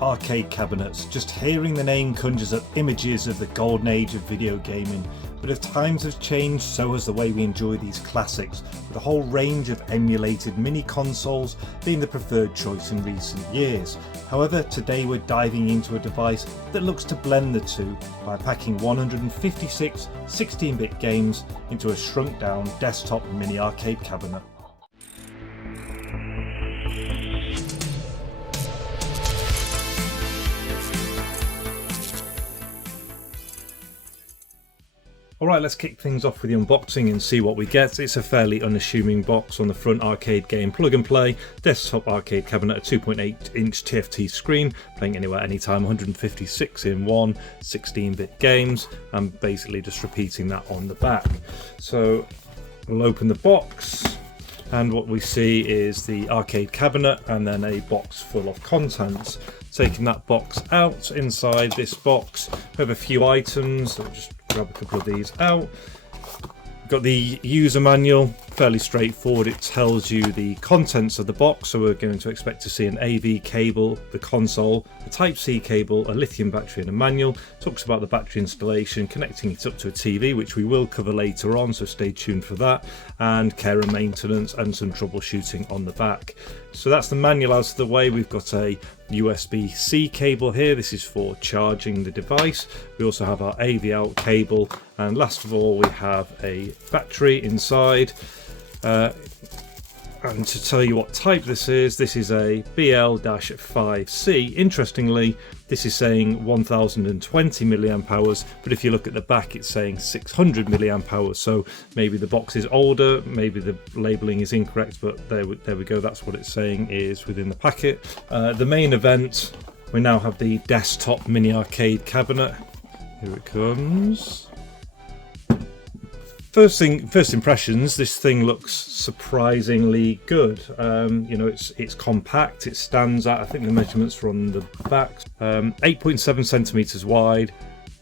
arcade cabinets. Just hearing the name conjures up images of the golden age of video gaming, but if times have changed, so has the way we enjoy these classics, with a whole range of emulated mini consoles being the preferred choice in recent years. However, today we're diving into a device that looks to blend the two by packing 156 16-bit games into a shrunk down desktop mini arcade cabinet. Alright, let's kick things off with the unboxing and see what we get. It's a fairly unassuming box. On the front, arcade game plug and play, desktop arcade cabinet, a 2.8 inch TFT screen, playing anywhere, anytime, 156 in one, 16-bit games. I'm basically just repeating that on the back. So we'll open the box, and what we see is the arcade cabinet and then a box full of contents. Taking that box out, inside this box we have a few items. I'll just grab a couple of these out. Got the user manual, fairly straightforward. It tells you the contents of the box, so we're going to expect to see an AV cable, the console, a Type-C cable, a lithium battery and a manual. Talks about the battery installation, connecting it up to a TV, which we will cover later on, so stay tuned for that, and care and maintenance and some troubleshooting on the back. So that's the manual out of the way. We've got a USB-C cable here. This is for charging the device. We also have our AV out cable, and last of all we have a battery inside. And to tell you what type this is a BL-5C. Interestingly, this is saying 1020 milliamp hours, but if you look at the back it's saying 600 milliamp hours, so maybe the box is older, maybe the labelling is incorrect, but there we go, that's what it's saying is within the packet. The main event, we now have the desktop mini arcade cabinet. Here it comes. First impressions, this thing looks surprisingly good. You know, it's compact, it stands out. I think the measurements are on the back. 8.7 centimeters wide,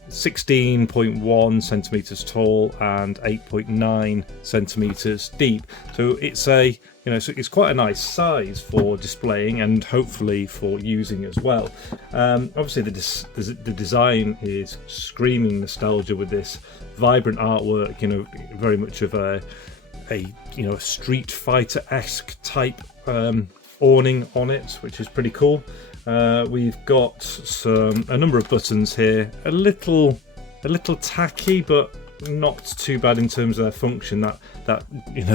16.1 centimeters tall, and 8.9 centimeters deep. So it's it's quite a nice size for displaying and hopefully for using as well. Obviously the design is screaming nostalgia with this vibrant artwork, you know, very much of a Street Fighter-esque type awning on it, which is pretty cool. We've got a number of buttons here, a little tacky, but not too bad in terms of their function. That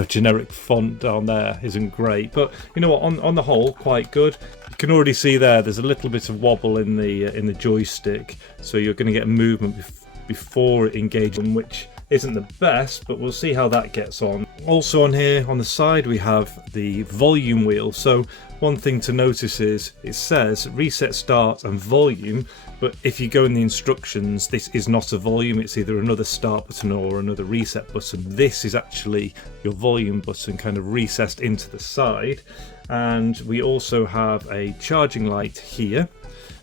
generic font down there isn't great, but you know what, on the whole quite good. You can already see there's a little bit of wobble in the joystick, so you're going to get a movement before it engages, which isn't the best, but we'll see how that gets on. Also on here on the side we have the volume wheel. So one thing to notice is it says reset start and volume, but if you go in the instructions, this is not a volume, it's either another start button or another reset button. This is actually your volume button, kind of recessed into the side. And we also have a charging light here.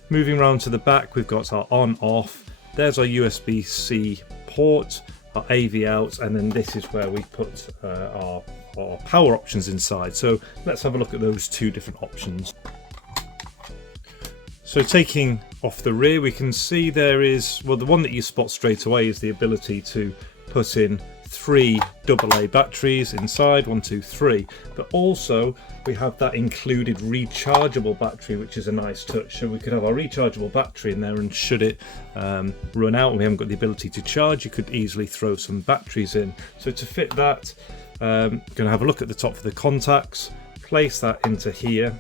Moving around to the back, we've got our on off. There's our USB-C port, our AV out, and then this is where we put our power options inside. So let's have a look at those two different options. So taking off the rear, we can see there is, well, the one that you spot straight away is the ability to put in 3 AA batteries inside, 1, 2, 3, but also we have that included rechargeable battery, which is a nice touch. So we could have our rechargeable battery in there, and should it run out and we haven't got the ability to charge, you could easily throw some batteries in. So to fit that, going to have a look at the top for the contacts, place that into here,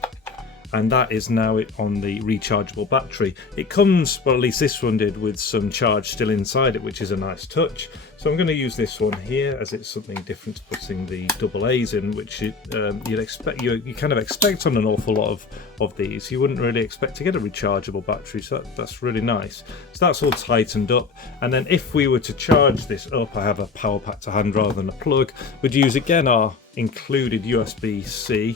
and that is now it on the rechargeable battery. It comes, well, at least this one did, with some charge still inside it, which is a nice touch. So I'm going to use this one here, as it's something different to putting the AA's in, which you kind of expect on an awful lot of these. You wouldn't really expect to get a rechargeable battery, so that's really nice. So that's all tightened up, and then if we were to charge this up, I have a power pack to hand rather than a plug, we'd use again our included USB-C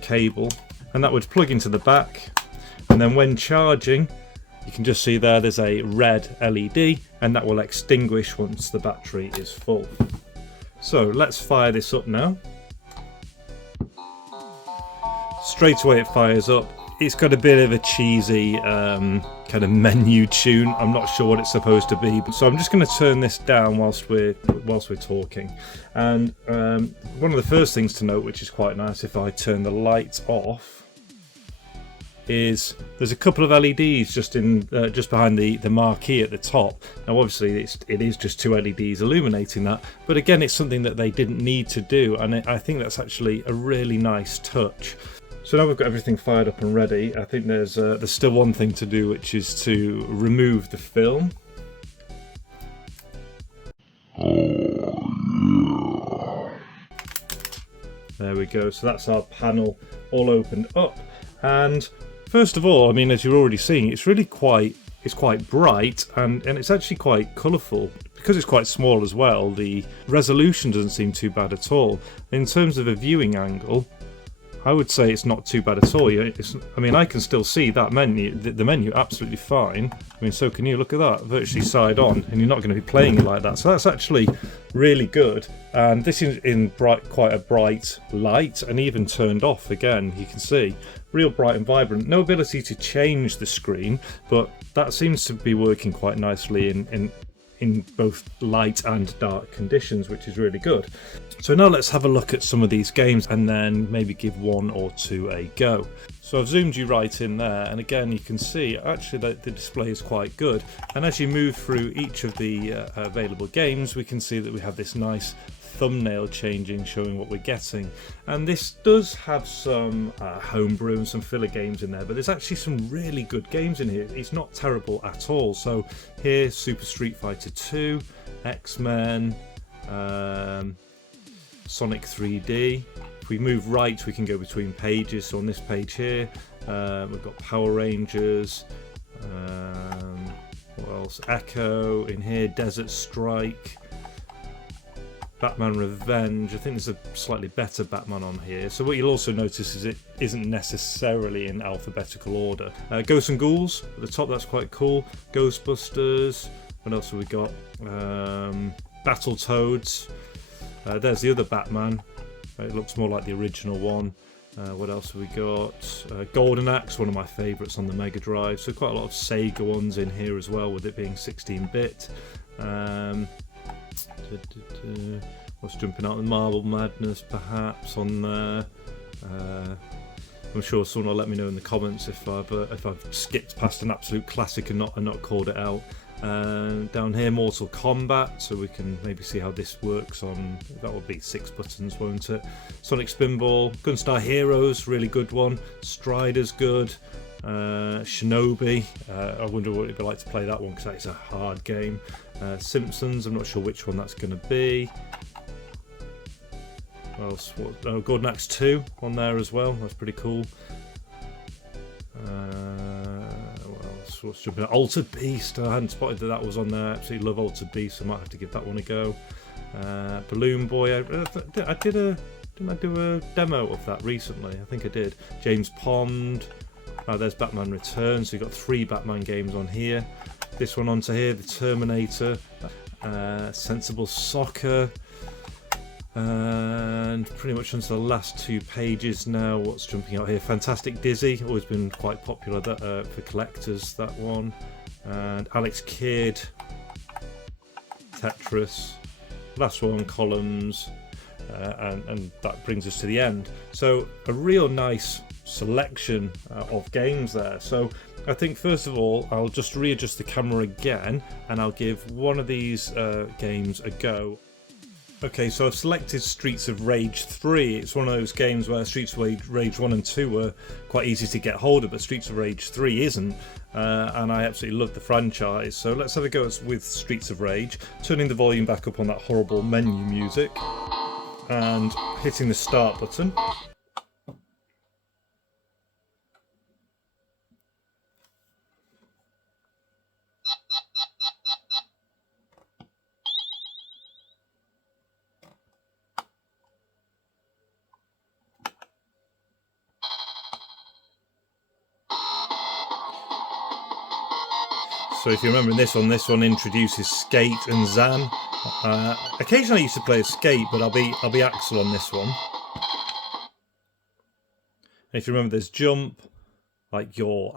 cable, and that would plug into the back, and then when charging you can just see there's a red LED, and that will extinguish once the battery is full. So let's fire this up now. Straight away it fires up. it's got a bit of a cheesy kind of menu tune. I'm not sure what it's supposed to be, so I'm just going to turn this down whilst we're talking. And one of the first things to note, which is quite nice, if I turn the lights off, is there's a couple of LEDs just behind the marquee at the top. Now obviously it is just two LEDs illuminating that, but again, it's something that they didn't need to do, and I think that's actually a really nice touch. So now we've got everything fired up and ready. I think there's still one thing to do, which is to remove the film. There we go. So that's our panel all opened up. And first of all, I mean, as you're already seeing, it's really quite bright, and it's actually quite colourful. Because it's quite small as well, the resolution doesn't seem too bad at all. In terms of a viewing angle, I would say it's not too bad at all. I mean, I can still see that menu, the menu, absolutely fine. I mean, so can you. Look at that, virtually side on, and you're not going to be playing it like that. So that's actually really good. And this is in quite a bright light, and even turned off again, you can see. Real bright and vibrant. No ability to change the screen, but that seems to be working quite nicely in both light and dark conditions, which is really good. So now let's have a look at some of these games and then maybe give one or two a go. So I've zoomed you right in there, and again you can see actually that the display is quite good, and as you move through each of the available games, we can see that we have this nice thumbnail changing, showing what we're getting. And this does have some homebrew and some filler games in there, but there's actually some really good games in here. It's not terrible at all. So here, Super Street Fighter 2, X-Men, Sonic 3D. If we move right, we can go between pages. So on this page here, we've got Power Rangers, what else? Echo in here, Desert Strike, Batman Revenge. I think there's a slightly better Batman on here. So what you'll also notice is it isn't necessarily in alphabetical order. Ghosts and Ghouls at the top, that's quite cool. Ghostbusters. What else have we got? Battletoads. There's the other Batman. It looks more like the original one. What else have we got? Golden Axe, one of my favourites on the Mega Drive. So quite a lot of Sega ones in here as well, with it being 16-bit. What's jumping out? The Marble Madness perhaps on there. I'm sure someone will let me know in the comments if I've skipped past an absolute classic and not called it out. Down here, Mortal Kombat, so we can maybe see how this works on, that will be 6 buttons, won't it? Sonic Spinball, Gunstar Heroes, really good one. Strider's good. Shinobi, I wonder what it'd be like to play that one, because that is a hard game. Simpsons, I'm not sure which one that's going to be. What else? Golden Axe 2 on there as well, that's pretty cool. What else? What's jumping out? Altered Beast, I hadn't spotted that was on there. I absolutely love Altered Beast, so I might have to give that one a go. Balloon Boy, didn't I do a demo of that recently? I think I did. James Pond. There's Batman Returns, so you've got 3 Batman games on here. This one onto here, The Terminator, Sensible Soccer, and pretty much onto the last 2 pages now. What's jumping out here? Fantastic Dizzy, always been quite popular for collectors, that one. And Alex Kidd, Tetris, last one, Columns, and that brings us to the end. So a real nice selection of games there. So I think first of all I'll just readjust the camera again, and I'll give one of these games a go. Okay, so I've selected Streets of Rage 3. It's one of those games where Streets of Rage 1 and 2 were quite easy to get hold of, but Streets of Rage 3 isn't, and I absolutely love the franchise. So let's have a go with Streets of Rage, turning the volume back up on that horrible menu music and hitting the start button. So if you remember in this one introduces Skate and Zan. Occasionally I used to play as Skate, but I'll be Axel on this one. And if you remember, there's Jump, like your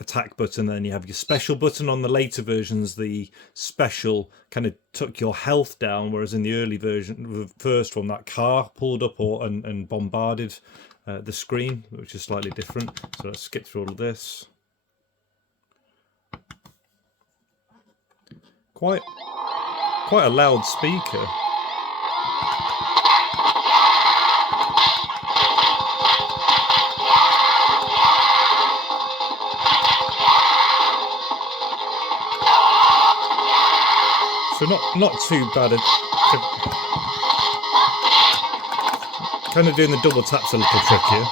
attack button, then you have your special button. On the later versions, the special kind of took your health down, whereas in the early version, the first one, that car pulled up and bombarded the screen, which is slightly different. So let's skip through all of this. Quite a loud speaker. So not too bad. Kind of doing the double taps a little trickier.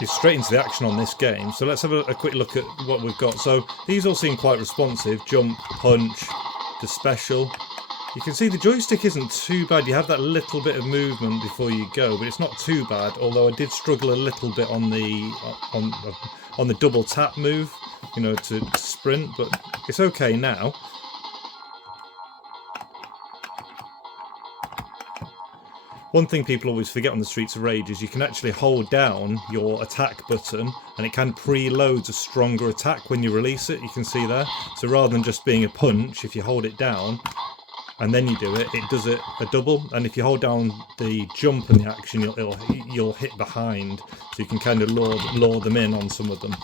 You're straight into the action on this game. So let's have a quick look at what we've got. So these all seem quite responsive. Jump, punch, the special. You can see the joystick isn't too bad. You have that little bit of movement before you go, but it's not too bad. Although I did struggle a little bit on the double tap move, you know, to sprint, but it's okay now. One thing people always forget on the Streets of Rage is you can actually hold down your attack button and it can preload a stronger attack when you release it. You can see there. So rather than just being a punch, if you hold it down and then you do it, it does it a double. And if you hold down the jump in the action, you'll hit behind, so you can kind of lure them in on some of them.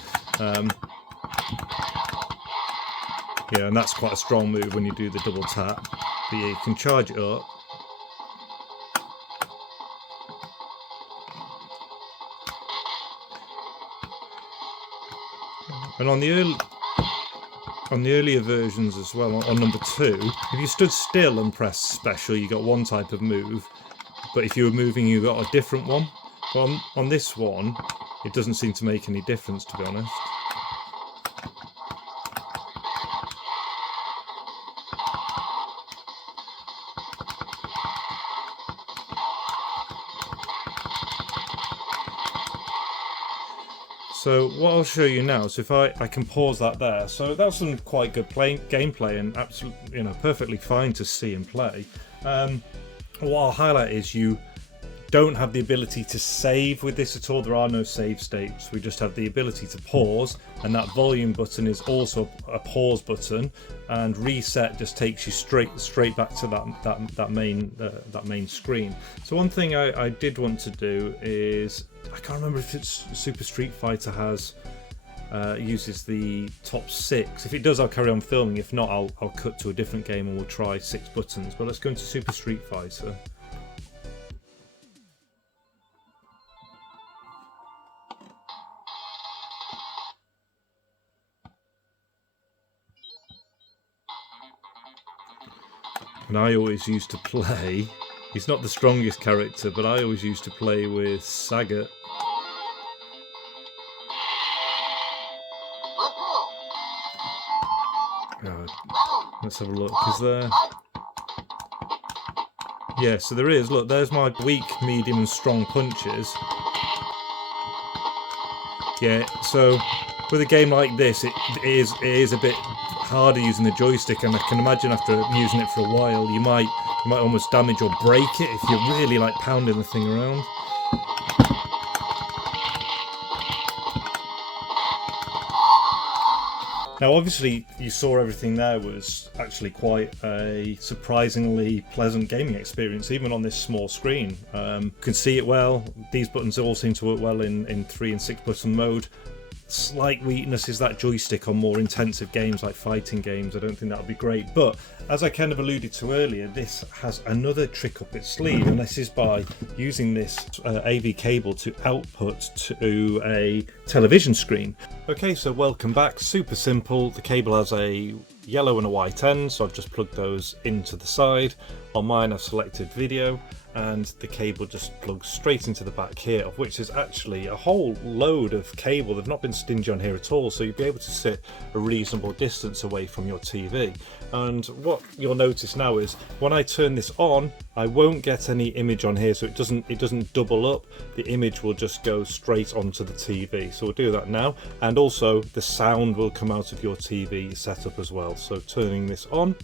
Yeah, and that's quite a strong move when you do the double tap. But yeah, you can charge it up. And on the earlier versions as well, on number 2, if you stood still and pressed special, you got one type of move, but if you were moving, you got a different one. But on this one, it doesn't seem to make any difference, to be honest. So what I'll show you now, so if I can pause that there. So that's some quite good gameplay and absolutely, you know, perfectly fine to see and play. What I'll highlight is you don't have the ability to save with this at all. There are no save states. We just have the ability to pause, and that volume button is also a pause button, and reset just takes you straight back to that main screen. So one thing I did want to do is, I can't remember if it's Super Street Fighter has uses the top 6. If it does, I'll carry on filming. If not, I'll cut to a different game and we'll try 6 buttons. But let's go into Super Street Fighter. And I always used to play, he's not the strongest character, but I always used to play with Sagat. Let's have a look, is there... Yeah, so there is, look, there's my weak, medium and strong punches. Yeah, so with a game like this, it is a bit harder using the joystick, and I can imagine after using it for a while, you might almost damage or break it if you're really like pounding the thing around. Now obviously you saw everything there was actually quite a surprisingly pleasant gaming experience, even on this small screen. You can see it well. These buttons all seem to work well in 3 and 6 button mode. Slight weakness is that joystick on more intensive games like fighting games. I don't think that would be great, but as I kind of alluded to earlier, this has another trick up its sleeve, and this is by using this AV cable to output to a television screen. Okay, so welcome back. Super simple. The cable has a yellow and a white end, so I've just plugged those into the side. On mine I've selected video, and the cable just plugs straight into the back here, of which is actually a whole load of cable. They've not been stingy on here at all, so you'll be able to sit a reasonable distance away from your TV. And what you'll notice now is when I turn this on, I won't get any image on here, so it doesn't double up. The image will just go straight onto the TV. So we'll do that now, and also the sound will come out of your TV setup as well. So turning this on.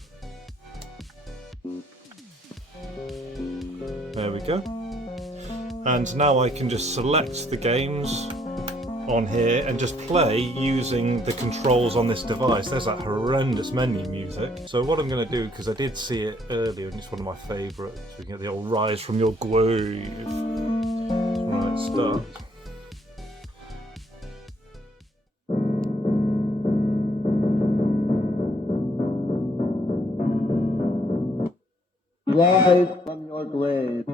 There we go. And now I can just select the games on here and just play using the controls on this device. There's that horrendous menu music. So what I'm going to do, because I did see it earlier and it's one of my favourites, we can get the old rise from your grave. Right, start. Rise from your grave.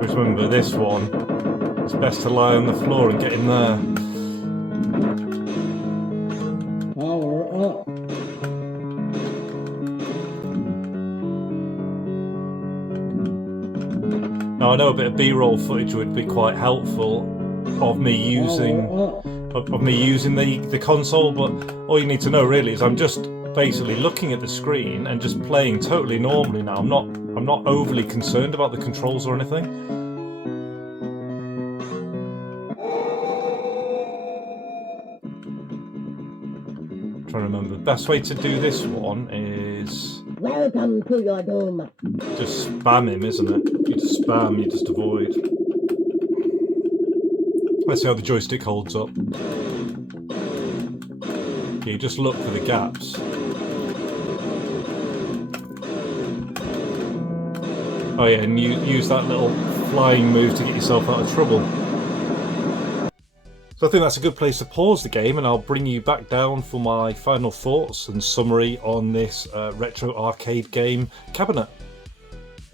Just remember this one, it's best to lie on the floor and get in there. Power up. Now I know a bit of B-roll footage would be quite helpful of me using the console, but all you need to know really is I'm just basically looking at the screen and just playing totally normally now. I'm not overly concerned about the controls or anything. I'm trying to remember the best way to do this one is Welcome to your doom. just spam him, isn't it? You just spam, you just avoid. Let's see how the joystick holds up. Yeah, you just look for the gaps. Oh yeah, and you use that little flying move to get yourself out of trouble. So I think that's a good place to pause the game, and I'll bring you back down for my final thoughts and summary on this retro arcade game cabinet.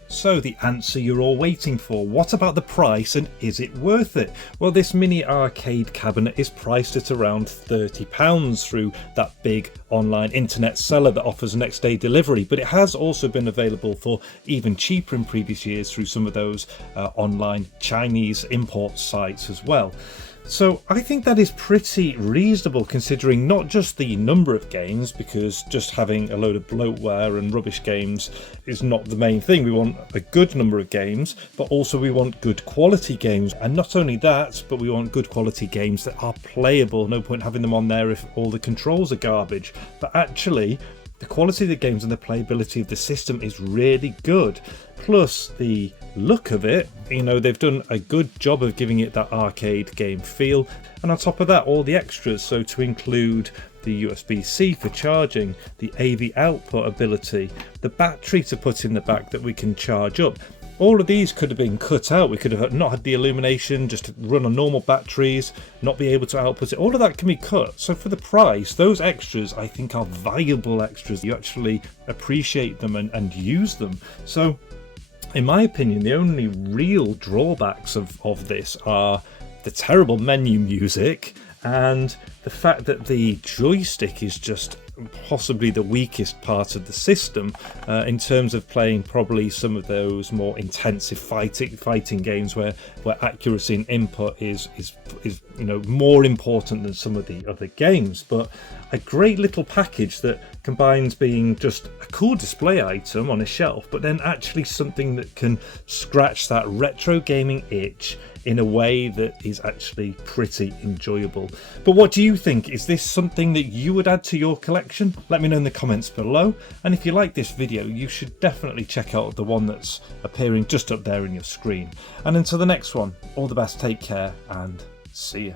So the answer you're all waiting for, what about the price and is it worth it? Well, this mini arcade cabinet is priced at around £30 through that big online internet seller that offers next day delivery, but it has also been available for even cheaper in previous years through some of those online Chinese import sites as well. So I think that is pretty reasonable considering not just the number of games, because just having a load of bloatware and rubbish games is not the main thing. We want a good number of games, but also we want good quality games. And not only that, but we want good quality games that are playable. No point having them on there if all the controls are garbage. But actually, the quality of the games and the playability of the system is really good. Plus the look of it, you know, they've done a good job of giving it that arcade game feel. And on top of that, all the extras, so to include the USB-C for charging, the AV output ability, the battery to put in the back that we can charge up. All of these could have been cut out. We could have not had the illumination, just run on normal batteries, not be able to output it. All of that can be cut. So for the price, those extras I think are valuable extras. You actually appreciate them and use them. So in my opinion, the only real drawbacks of this are the terrible menu music and the fact that the joystick is just possibly the weakest part of the system in terms of playing probably some of those more intensive fighting games where accuracy and input is you know, more important than some of the other games. But a great little package that combines being just a cool display item on a shelf, but then actually something that can scratch that retro gaming itch in a way that is actually pretty enjoyable. But what do you think? Is this something that you would add to your collection? Let me know in the comments below. And if you like this video, you should definitely check out the one that's appearing just up there in your screen. And until the next one, all the best, take care, and see ya.